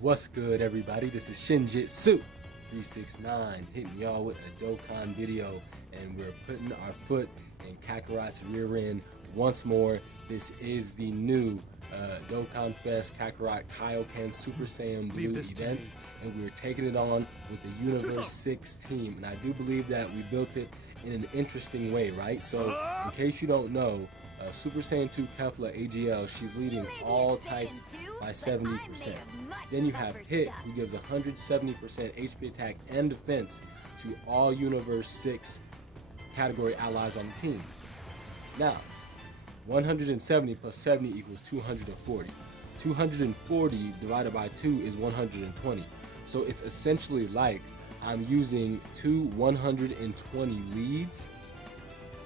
What's good, everybody? This is Shinjitsu369 hitting y'all with a Dokkan video, and we're putting our foot in Kakarot's rear end once more. This is the new Dokkan Fest Kakarot Kaioken Super Saiyan Blue event, and we're taking it on with the Universe 6 team. And I do believe that we built it in an interesting way, right? So, in case you don't know, Super Saiyan 2 Kefla AGL, she's leading all types by 70%. Then you have Hit, who gives 170% HP attack and defense to all Universe 6 category allies on the team. Now, 170 plus 70 equals 240. 240 divided by 2 is 120. So it's essentially like I'm using two 120 leads.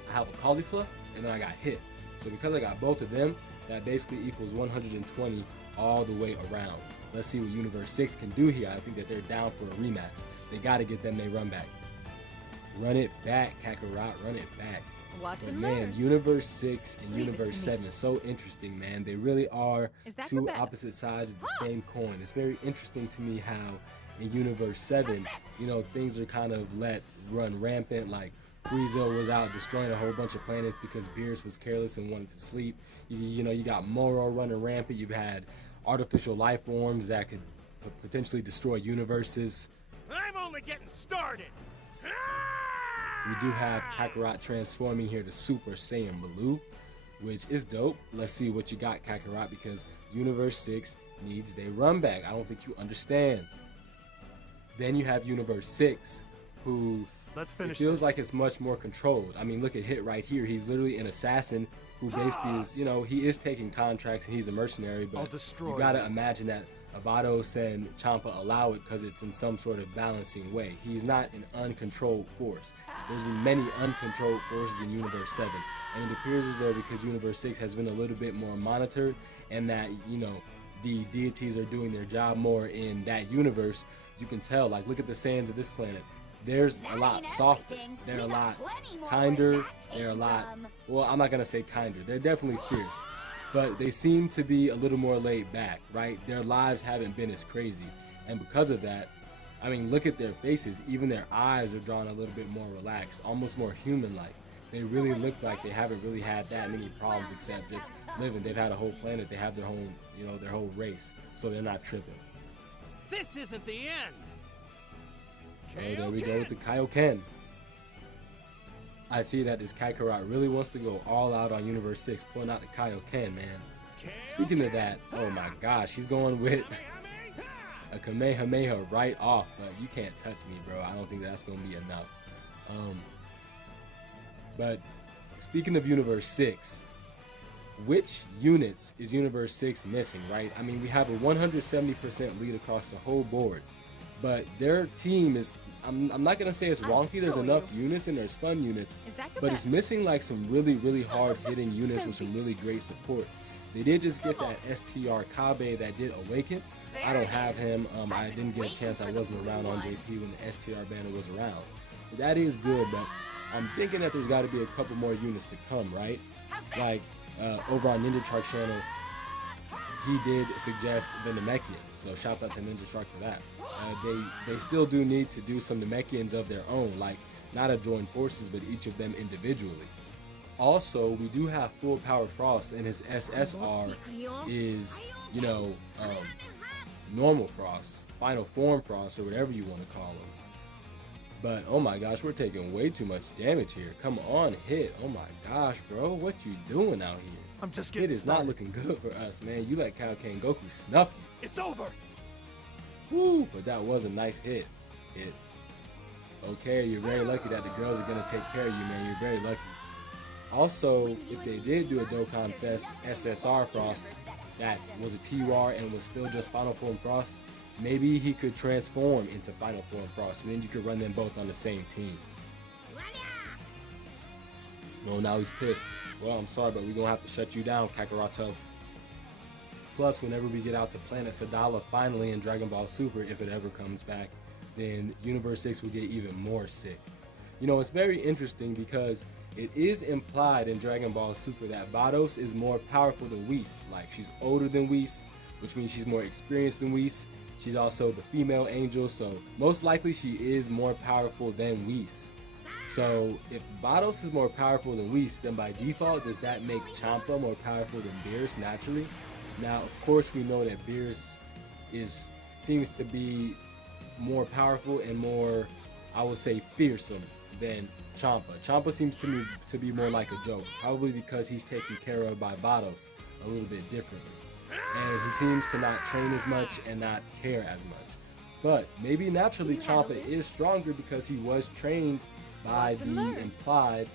I have a cauliflower and then I got Hit. So because I got both of them, that basically equals 120 all the way around. Let's see what Universe 6 can do here. I think that they're down for a rematch. They got to get them they run back. Run it back, Kakarot, run it back. Watch but him man, learn. Universe 6 and Leave Universe 7 is so interesting, man. They really are two opposite sides of the same coin. It's very interesting to me how in Universe 7, you know, things are kind of let run rampant. Like Frieza was out destroying a whole bunch of planets because Beerus was careless and wanted to sleep. You know, you got Moro running rampant. You've had artificial life forms that could potentially destroy universes. I'm only getting started. We do have Kakarot transforming here to Super Saiyan Blue, which is dope. Let's see what you got, Kakarot, because Universe 6 needs their run back. I don't think you understand. Then you have Universe 6, who it feels like it's much more controlled. I mean, look at Hit right here. He's literally an assassin who basically is, you know, he is taking contracts and he's a mercenary, but you gotta imagine that Avados and Champa allow it because it's in some sort of balancing way. He's not an uncontrolled force. There's been many uncontrolled forces in Universe 7, and it appears as though because Universe 6 has been a little bit more monitored and that, you know, the deities are doing their job more in that universe, you can tell, like, look at the sands of this planet. There's a lot softer. They're a lot kinder. They're a lot, well, I'm not gonna say kinder. They're definitely fierce, but they seem to be a little more laid back, right? Their lives haven't been as crazy, and because of that, I mean, look at their faces. Even their eyes are drawn a little bit more relaxed, almost more human-like. They really look like they haven't really had that many problems except just living. They've had a whole planet. They have their whole, you know, their whole race, so they're not tripping. This isn't the end. Oh, there we go with the Kaioken. I see that this Kakarot really wants to go all out on Universe 6, pulling out the Kaioken, man. Speaking of that, oh my gosh, he's going with a Kamehameha right off, but you can't touch me, bro. I don't think that's going to be enough. But speaking of Universe 6, which units is Universe 6 missing, right? I mean, we have a 170% lead across the whole board, but their team is, I'm not going to say it's wonky. There's enough units and there's fun units, but it's missing like some really hard hitting units with some really great support. They did just get that STR Kabe that did awaken. I don't have him. I didn't get a chance. I wasn't around on JP when the STR banner was around. So that is good, but I'm thinking that there's got to be a couple more units to come, right? Like over on Ninja Shark channel, he did suggest the Namekians, so shouts out to Ninja Shark for that. They still do need to do some Namekians of their own, like not a joint forces, but each of them individually. Also, we do have Full Power Frost, and his SSR is, you know, normal Frost, Final Form Frost, or whatever you want to call him. But oh my gosh, we're taking way too much damage here. Come on, Hit. Oh my gosh, bro, what you doing out here? I'm just getting Hit is not looking good for us, man. You let Kaioken Goku snuff you. It's over. Woo, but that was a nice hit. Okay, you're very lucky that the girls are gonna take care of you, man. You're very lucky. Also, if they did do a Dokkan Fest SSR Frost that was a TR and was still just Final Form Frost, maybe he could transform into Final Form Frost, and then you could run them both on the same team. No, now he's pissed. Well, I'm sorry, but we're gonna have to shut you down, Kakaroto. Plus, whenever we get out to Planet Sadala finally in Dragon Ball Super, if it ever comes back, then Universe 6 will get even more sick. You know, it's very interesting because it is implied in Dragon Ball Super that Vados is more powerful than Whis. Like, she's older than Whis, which means she's more experienced than Whis. She's also the female angel, so most likely she is more powerful than Whis. So if Vados is more powerful than Whis, then by default, does that make Champa more powerful than Beerus naturally? Now, of course, we know that Beerus seems to be more powerful and more, I would say, fearsome than Champa. Champa seems to me to be more like a joke, probably because he's taken care of by Vados a little bit differently. And he seems to not train as much and not care as much. But maybe naturally Champa is stronger because he was trained by the implied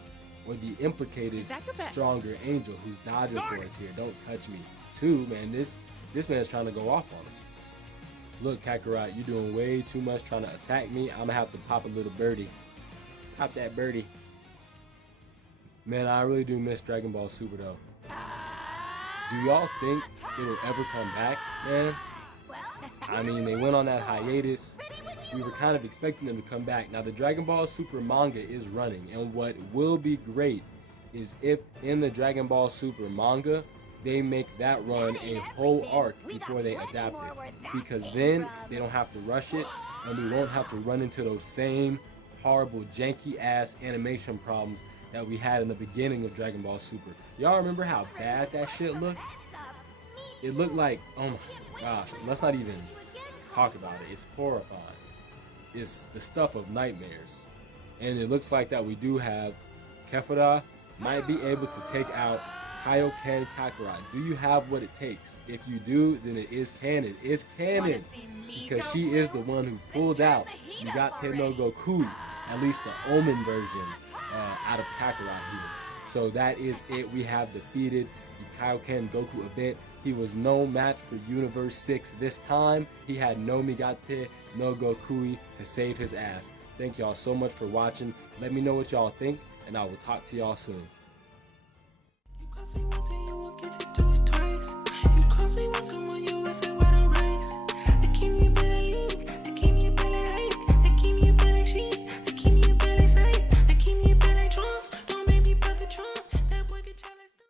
or the implicated stronger angel who's dodging for us here. Don't touch me. Too, man, this man's trying to go off on us. Look, Kakarot, you're doing way too much trying to attack me. I'm gonna have to pop a little birdie. Pop that birdie. Man, I really do miss Dragon Ball Super though. Do y'all think it'll ever come back, man? I mean, they went on that hiatus. We were kind of expecting them to come back. Now, the Dragon Ball Super manga is running, and what will be great is if in the Dragon Ball Super manga, they make that run a whole arc before they adapt it. Because then they don't have to rush it, and we won't have to run into those same horrible, janky-ass animation problems that we had in the beginning of Dragon Ball Super. Y'all remember how bad that shit looked? It looked like, oh my gosh, let's not even talk about it. It's horrifying. It's the stuff of nightmares. And it looks like that we do have Kefura might be able to take out Kaioken Kakarot. Do you have what it takes? If you do, then it is canon. It's canon. Because she is the one who pulled out Migate no Goku, at least the Omen version, out of Kakarot here. So that is it. We have defeated the Kaioken Goku event. He was no match for Universe 6 this time. He had no Migate no Gokui to save his ass. Thank y'all so much for watching. Let me know what y'all think, and I will talk to y'all soon.